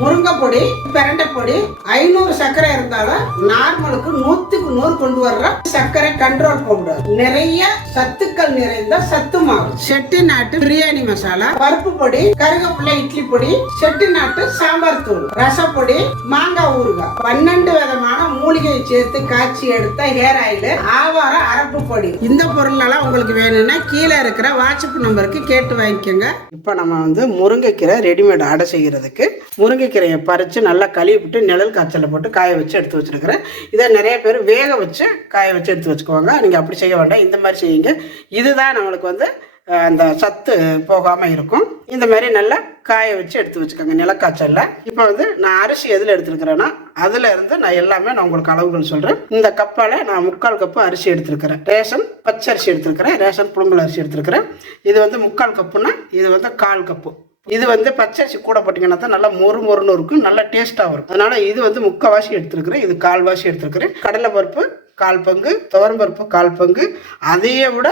முருங்கை பொடி பிரண்டை பொடி ஐநூறு சர்க்கரை இருந்தாலும் நார்மலுக்கு நூத்துக்கு நூறு கொண்டு வர்ற சர்க்கரை கண்ட்ரோல் பவுடர் நிறைய சத்துக்கள் நிறைந்த சத்து மாவு. செட்டி நாட்டு பிரியாணி மசாலா பருப்பு பொடி கருகப்புள்ள இட்லி பொடி செட்டி நாட்டு சாம்பார் தூள் ரசப்பொடி மாங்காய் ஊறுகாய். பன்னெண்டு விதமான மூலிகையை சேர்த்து காய்ச்சி எடுத்த ஹேர் ஆயில் ஆவாரம் அரை பொடி. இந்த பொருளெல்லாம் உங்களுக்கு வேணும்னா கீழே இருக்கிற வாட்ஸ்அப் நம்பருக்கு கேட்டு வாங்கிக்கோங்க. இப்போ நம்ம வந்து முருங்கைக்கீரை ரெடிமேட் அடை செய்கிறதுக்கு முருங்கைக்கீரையை பறித்து நல்லா கழுவி விட்டு நிழல் காய்ச்சலில் போட்டு காய வச்சு எடுத்து வச்சுருக்கிறேன். இதை நிறைய பேர் வேக வச்சு காய வச்சு எடுத்து வச்சுக்குவாங்க. நீங்கள் அப்படி செய்ய வேண்டாம். இந்த மாதிரி செய்யுங்க. இதுதான் நம்மளுக்கு வந்து அந்த சத்து போகாமல் இருக்கும். இந்த மாதிரி நல்லா காய வச்சு எடுத்து வச்சுக்கோங்க நிலக்காய்ச்சலில். இப்போ வந்து நான் அரிசி எதில் எடுத்துருக்கிறேன்னா அதில் இருந்து நான் எல்லாமே நான் உங்களுக்கு அளவுகள் சொல்கிறேன் இந்த கப்பால் நான் முக்கால் கப்பு அரிசி எடுத்துருக்கிறேன். ரேஷன் பச்சரிசி எடுத்துருக்கிறேன் ரேஷன் புழுங்கல் அரிசி எடுத்துருக்கிறேன். இது வந்து முக்கால் கப்புனா இது வந்து கால் கப்பு. இது வந்து பச்சரிசி கூட போட்டிங்கன்னா தான் நல்லா மொறு மொறுன்னு இருக்கும் நல்லா டேஸ்ட்டாக இருக்கும் அதனால் இது வந்து முக்கால்வாசி எடுத்துருக்குறேன் இது கால்வாசி எடுத்துருக்குறேன். கடலை பருப்பு கால் பங்கு துவரம்பருப்பு கால் பங்கு அதையே விட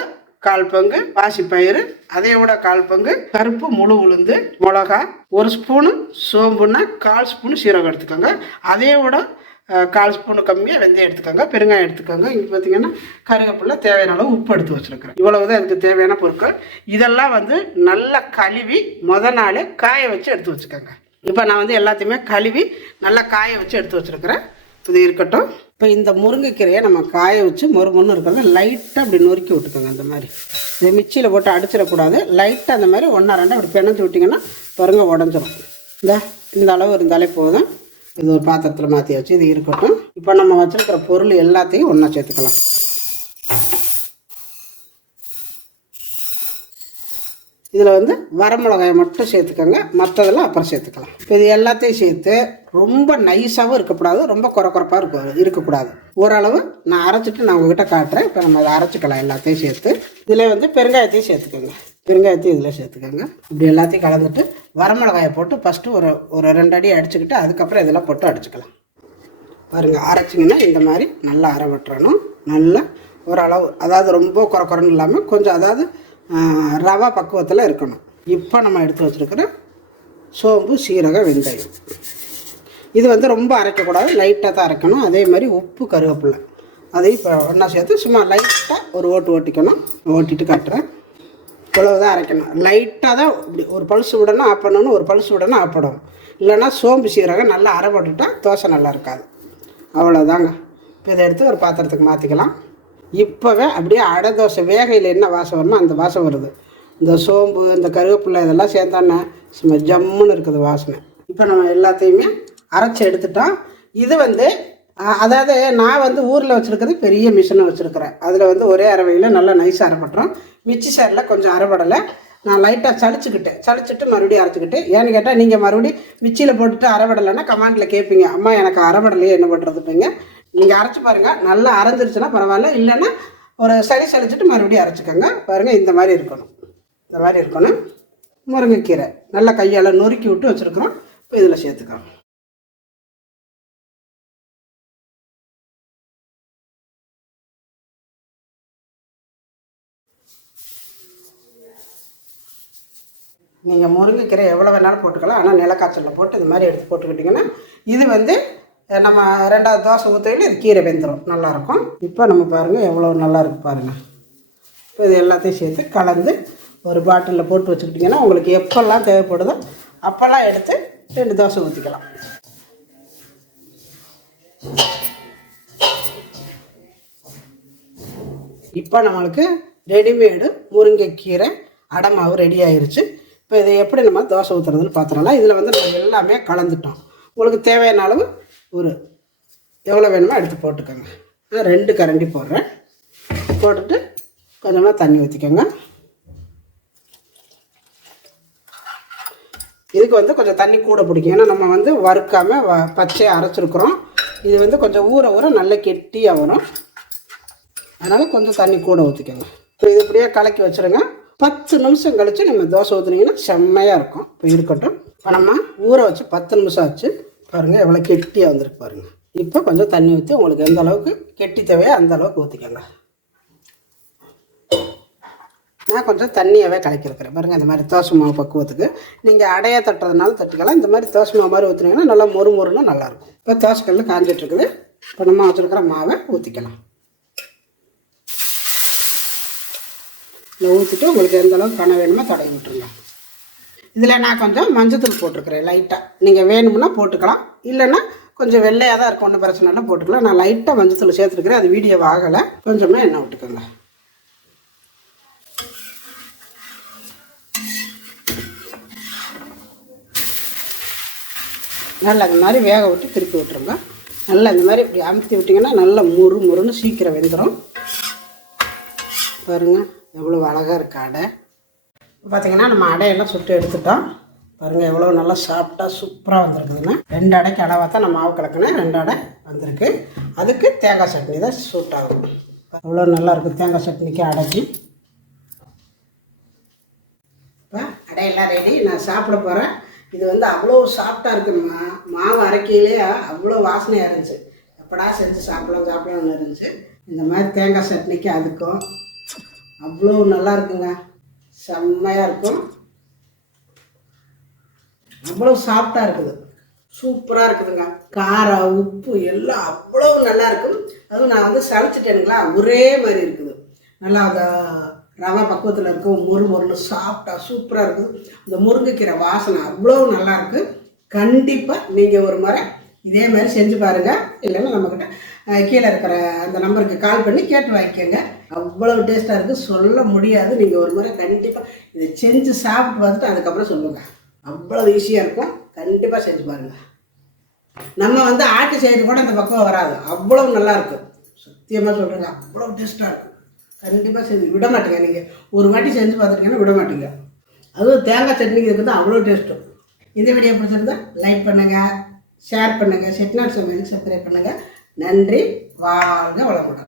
கால் பங்கு பாசிப்பயிறு அதை விட கால் பங்கு கருப்பு முழு உளுந்து மிளகா ஒரு ஸ்பூனு சோம்புன்னா கால் ஸ்பூனு சீரகம் எடுத்துக்கோங்க. அதே விட கால் ஸ்பூனு கம்மியாக வெந்தயம் எடுத்துக்கோங்க பெருங்காயம் எடுத்துக்கோங்க. இங்கே பார்த்தீங்கன்னா கருவேப்பிலை தேவையான அளவு உப்பு எடுத்து வச்சுருக்கிறேன். இவ்வளவு தான் இதுக்கு தேவையான பொருட்கள். இதெல்லாம் வந்து நல்லா கழுவி முத நாள் காய வச்சு எடுத்து வச்சுக்கோங்க. இப்போ நான் வந்து எல்லாத்தையுமே கழுவி நல்லா காய வச்சு எடுத்து வச்சுருக்கிறேன். இது இருக்கட்டும். இப்போ இந்த முருங்கைக்கீரையை நம்ம காய வச்சு மொறு மொறுன்னு இருக்கிறத லைட்டாக அப்படி நொறுக்கி விட்டுக்கோங்க அந்த மாதிரி. இந்த மிக்சியில் போட்டு அடிச்சிடக்கூடாது. லைட்டாக அந்த மாதிரி ஒன்றா ரெண்டா அப்படி பிணைஞ்சு விட்டிங்கன்னா பாருங்க உடஞ்சிரும். இந்த இந்த அளவு இருந்தாலே போதும். இது ஒரு பாத்திரத்தில் மாற்றி வச்சு இது இருக்கட்டும். இப்போ நம்ம வச்சுருக்கிற பொருள் எல்லாத்தையும் ஒன்றா சேர்த்துக்கலாம். இதில் வந்து வரமிளகாயை மட்டும் சேர்த்துக்கோங்க. மற்றதெல்லாம் அப்புறம் சேர்த்துக்கலாம். இப்போ இது எல்லாத்தையும் சேர்த்து ரொம்ப நைஸாகவும் இருக்கக்கூடாது. ரொம்ப குறக்குறப்பாக இருக்க இருக்கக்கூடாது. ஓரளவு நான் அரைச்சிட்டு நான் உங்ககிட்ட காட்டுறேன். இப்போ நம்ம அதை அரைச்சிக்கலாம் எல்லாத்தையும் சேர்த்து. இதில் வந்து பெருங்காயத்தையும் சேர்த்துக்கோங்க. பெருங்காயத்தையும் இதில் சேர்த்துக்கோங்க. இப்படி எல்லாத்தையும் கலந்துட்டு வரமிளகாயை போட்டு ஃபஸ்ட்டு ஒரு ஒரு ரெண்டு அடி அடிச்சுக்கிட்டு அதுக்கப்புறம் இதெல்லாம் போட்டு அடிச்சுக்கலாம். பாருங்கள் அரைச்சிங்கன்னா இந்த மாதிரி நல்லா அரை வெட்டுறணும் நல்லா ஓரளவு அதாவது ரொம்ப குறை குறைன்னு இல்லாமல் கொஞ்சம் அதாவது ரவா பக்குவத்தில் இருக்கணும். இப்போ நம்ம எடுத்து வச்சுருக்கிற சோம்பு சீரகம் வெந்தயம். இது வந்து ரொம்ப அரைக்கக்கூடாது. லைட்டாக தான் அரைக்கணும். அதே மாதிரி உப்பு கருவேப்பிலை. அதையும் இப்போ ஒன்றா சேர்த்து சும்மா லைட்டாக ஒரு ஓட்டு ஓட்டிக்கணும். ஓட்டிட்டு காட்டுறேன். இவ்வளவு தான் அரைக்கணும் லைட்டாக தான் இப்படி ஒரு பல்ஸ் விடணும் ஆஃப் பண்ணணும். ஒரு பல்ஸ் விடணும் ஆஃப் பண்ணணும். இல்லைன்னா சோம்பு சீரகம் நல்லா அரை தோசை நல்லா இருக்காது. அவ்வளோதாங்க இப்போ இதை எடுத்து ஒரு பாத்திரத்துக்கு மாற்றிக்கலாம் இப்போவே அப்படியே அடை தோசை வேகையில் என்ன வாசம் வருமோ அந்த வாசம் வருது. இந்த சோம்பு இந்த கருவேப்பிலை இதெல்லாம் சேர்ந்தோன்னே சும்மா ஜம்முன்னு இருக்குது வாசனை. இப்போ நம்ம எல்லாத்தையுமே அரைச்சி எடுத்துட்டோம் இது வந்து அதாவது நான் வந்து ஊரில் வச்சுருக்கிறது பெரிய மிஷினை வச்சுருக்கிறேன். அதில் வந்து ஒரே அரைவையில் நல்லா நைஸாக அரைப்பட்டுறோம். மிச்சி சேரில் கொஞ்சம் அரைப்படலை. நான் லைட்டாக சளிச்சுக்கிட்டேன். சளிச்சிட்டு மறுபடியும் அரைச்சிக்கிட்டு ஏன்னு கேட்டால் நீங்கள் மறுபடியும் மிச்சியில் போட்டுட்டு அரைபடலைன்னா கமாண்டில் கேட்பீங்க. அம்மா எனக்கு அரைபடலையே என்ன பண்ணுறதுப்பீங்க நீங்கள் அரைச்சி பாருங்கள் நல்லா அரைஞ்சிருச்சுன்னா பரவாயில்ல. இல்லைன்னா ஒரு சளி சளிச்சிட்டு மறுபடியும் அரைச்சிக்கோங்க. பாருங்கள் இந்த மாதிரி இருக்கணும். இந்த மாதிரி இருக்கணும். முருங்கைக்கீரை நல்லா கையால் நொறுக்கி விட்டு வச்சுருக்குறோம். இப்போ இதில் சேர்த்துக்கிறோம் நீங்கள் முருங்கைக்கீரை எவ்வளோ வேணாலும் போட்டுக்கலாம். ஆனால் நிலக்காய்ச்சலில் போட்டு இது மாதிரி எடுத்து போட்டுக்கிட்டிங்கன்னா இது வந்து நம்ம ரெண்டாவது தோசை ஊற்றையில் இது கீரை வெந்துடும் நல்லாயிருக்கும். இப்போ நம்ம பாருங்கள் எவ்வளோ நல்லாயிருக்கு பாருங்கள் இப்போ இது எல்லாத்தையும் சேர்த்து கலந்து ஒரு பாட்டிலில் போட்டு வச்சுக்கிட்டிங்கன்னா உங்களுக்கு எப்போல்லாம் தேவைப்படுதோ அப்போல்லாம் எடுத்து ரெண்டு தோசை ஊற்றிக்கலாம் இப்போ நம்மளுக்கு ரெடிமேடு முருங்கைக்கீரை அடமாவு ரெடி ஆயிருச்சு. இப்போ இதை எப்படி நம்ம தோசை ஊற்றுறதுன்னு பார்த்துடலாம். இதில் வந்து நம்ம எல்லாமே கலந்துட்டோம். உங்களுக்கு தேவையான அளவு ஒரு எவ்வளோ வேணுமோ எடுத்து போட்டுக்கோங்க. நான் ரெண்டு கரண்டி போடுறேன். போட்டுட்டு கொஞ்சமாக தண்ணி ஊற்றிக்கோங்க இதுக்கு வந்து கொஞ்சம் தண்ணி கூட பிடிக்கும். ஏன்னா நம்ம வந்து வறுக்காமல் வ பச்சையாக அரைச்சிருக்கிறோம். இது வந்து கொஞ்சம் ஊற ஊற நல்ல கெட்டியாக வரும். அதனால் கொஞ்சம் தண்ணி கூட ஊற்றிக்கோங்க இப்போ இது இப்படியே கலக்கி வச்சுருங்க. பத்து நிமிஷம் கழித்து நம்ம தோசை ஊற்றுனீங்கன்னா செம்மையாக இருக்கும். இப்போ இருக்கட்டும். இப்போ நம்ம ஊற வச்சு பத்து நிமிஷம் ஆச்சு. பாருங்கள் எவ்வளோ கெட்டியாக வந்திருக்கு பாருங்கள் இப்போ கொஞ்சம் தண்ணி ஊற்றி உங்களுக்கு எந்த அளவுக்கு கெட்டி தேவையோ அந்த அளவுக்கு ஊற்றிக்கோங்க நான் கொஞ்சம் தண்ணியாகவே கலக்கிருக்கிறேன் பாருங்கள் இந்த மாதிரி தோசை மாவு பக்குவத்துக்கு. நீங்கள் அடையை தட்டுறதுனால தட்டிக்கலாம். இந்த மாதிரி தோசை மாவு மாதிரி ஊற்றுனீங்கன்னா நல்லா மொறு மொறுன்னு நல்லாயிருக்கும் இப்போ தோசைக்கல்ல காஞ்சிட்ருக்குது இப்போ நம்ம வச்சுருக்கிற மாவை ஊற்றிக்கலாம் இதை ஊற்றிட்டு உங்களுக்கு எந்த அளவுக்கு கண வேணுமோ தடவி விட்டுருங்க. இதில் நான் கொஞ்சம் மஞ்சத்தூள் போட்டிருக்கிறேன் லைட்டாக நீங்கள் வேணும்னா போட்டுக்கலாம். இல்லைன்னா கொஞ்சம் வெள்ளையாக தான் இருக்கும் ஒன்றும் பிரச்சனை இல்லை போட்டுக்கலாம். நான் லைட்டாக மஞ்சத்தூள் சேர்த்துருக்கிறேன் அது வீடியோ ஆகலை கொஞ்சமாக எண்ணெய் விட்டுக்கோங்க. நல்லா இந்த மாதிரி வேக விட்டு திருப்பி விட்டுருங்க. நல்லா இந்த மாதிரி இப்படி அமுத்தி விட்டிங்கன்னா நல்லா முறு முறுன்னு சீக்கிரம் வெந்துடும் பாருங்கள் எவ்வளோ அழகாக இருக்கு அடை. பார்த்தீங்கன்னா நம்ம அடையெல்லாம் சுட்டு எடுத்துட்டோம். பாருங்கள் எவ்வளோ நல்லா சாப்பிட்டா சூப்பராக வந்திருக்குதுன்னா ரெண்டு அடைக்கு அளவாக தான் நான் மாவு கலக்கினேன் ரெண்டு அடை வந்திருக்கு. அதுக்கு தேங்காய் சட்னி தான் சூட் ஆகும். எவ்வளோ நல்லா இருக்குது தேங்காய் சட்னிக்கு அடைச்சி இப்போ அடையெல்லாம் ரெடி நான் சாப்பிட போகிறேன் இது வந்து அவ்வளோ சாஃப்டாக மா மாவு அரைக்கையிலே அவ்வளோ வாசனையாக இருந்துச்சு. எப்படா செஞ்சு சாப்பிடலாம் சாப்பிடலாம்னு இருந்துச்சு. இந்த மாதிரி தேங்காய் சட்னிக்கு அதுக்கும் அவ்வளோ நல்லா இருக்குங்க. செம்மையாக இருக்கும். அவ்வளோ சாஃப்டாக இருக்குது. சூப்பராக இருக்குதுங்க. காரம் உப்பு எல்லாம் அவ்வளோ நல்லா இருக்கும். அதுவும் நான் வந்து சமைச்சிட்டேனுங்களா? ஒரே மாதிரி இருக்குது. நல்லா அந்த ரவை பக்குவத்தில் இருக்கும். மொறு மொறுன்னு சாஃப்டாக சூப்பராக இருக்குது. இந்த முருங்கைக்கீரை வாசனை அவ்வளோ நல்லா இருக்குது கண்டிப்பாக நீங்கள் ஒரு முறை இதே மாதிரி செஞ்சு பாருங்கள் இல்லைன்னா நம்மக்கிட்ட கீழே இருக்கிற அந்த நம்பருக்கு கால் பண்ணி கேட்டு வாங்கிக்கோங்க. அவ்வளவு டேஸ்ட்டாக இருக்குது சொல்ல முடியாது. நீங்கள் ஒரு முறை கண்டிப்பாக இதை செஞ்சு சாப்பிட்டு பார்த்துட்டு அதுக்கப்புறம் சொல்லுங்கள் அவ்வளோ ஈஸியாக இருக்கும். கண்டிப்பாக செஞ்சு பாருங்கள் நம்ம வந்து ஆட்டு செய்கிறது கூட அந்த பக்கம் வராது. அவ்வளவு நல்லாயிருக்கும் சத்தியமாக சொல்கிறேங்க அவ்வளோ டேஸ்ட்டாக இருக்கும் கண்டிப்பாக செஞ்சு விட மாட்டேங்க. நீங்கள் ஒரு வாட்டி செஞ்சு பார்த்துருக்கீங்கன்னா விட மாட்டேங்க. அதுவும் தேங்காய் சட்னிக்கு இருக்குது அவ்வளோ டேஸ்ட்டும் இந்த வீடியோ பிடிச்சிருந்தா லைக் பண்ணுங்கள் ஷேர் பண்ணுங்கள் செட்நாட் சமையலுக்கு சப்ஸ்கிரைப் பண்ணுங்கள் நன்றி. வாழ்க வளமுடன்.